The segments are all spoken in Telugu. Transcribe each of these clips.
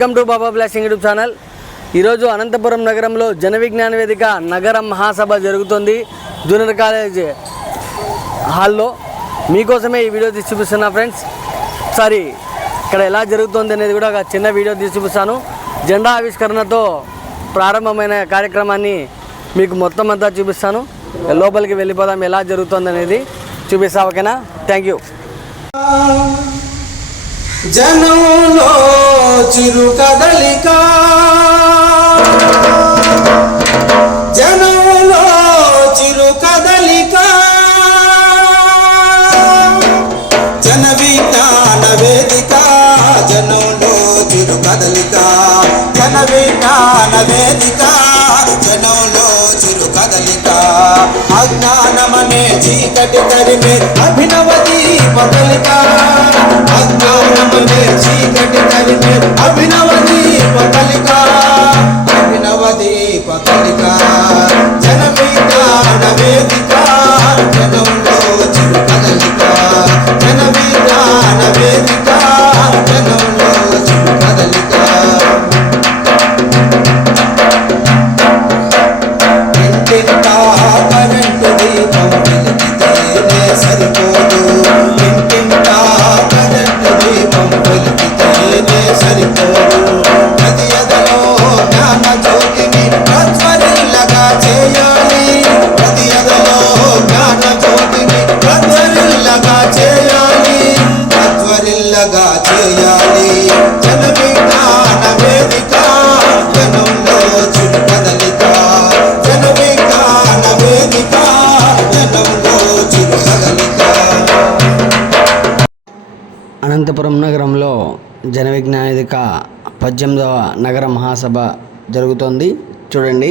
Welcome to Baba blessing YouTube channel. ఈరోజు అనంతపురం నగరంలో జన విజ్ఞాన వేదిక నగర మహాసభ జరుగుతుంది జూనియర్ కాలేజ్ హాల్లో. మీకోసమే ఈ వీడియో తీసి చూపిస్తున్నా ఫ్రెండ్స్. సారీ ఇక్కడ ఎలా జరుగుతుంది అనేది కూడా ఒక చిన్న వీడియో తీసి చూపిస్తాను. జెండా ఆవిష్కరణతో ప్రారంభమైన కార్యక్రమాన్ని మీకు మొత్తం అంతా చూపిస్తాను. లోపలికి వెళ్ళిపోదాం ఎలా జరుగుతుంది అనేది చూపిస్తా ఓకేనా? Thank you. జనంలో చిరు కదలిక. జనంలో చిరు కదలిక. జన విజ్ఞాన వేదిక జనంలో చిరు కదలిక. జన విజ్ఞాన వేదిక జనంలో చిరు కదలిక. అజ్ఞానమనే చీకటి తరిమే అభినవ దీప కలిక అజ్ఞానమనే చీకటి చేయాలి. వేదిక జనంలో వేదిక జనంలో అనంతపురం నగరంలో జన విజ్ఞాన వేదిక పద్దెనిమిదవ నగర మహాసభ జరుగుతోంది. చూడండి.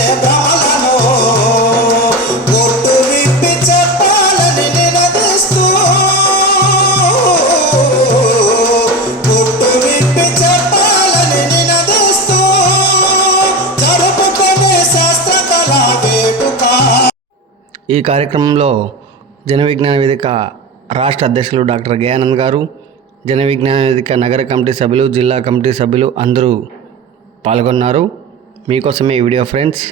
ఈ కార్యక్రమంలో జన విజ్ఞాన వేదిక రాష్ట్ర అధ్యక్షులు డాక్టర్ గయానంద్ గారు జన విజ్ఞాన వేదిక నగర కమిటీ సభ్యులు జిల్లా కమిటీ సభ్యులు అందరూ పాల్గొన్నారు. మీకోసమే ఈ వీడియో ఫ్రెండ్స్.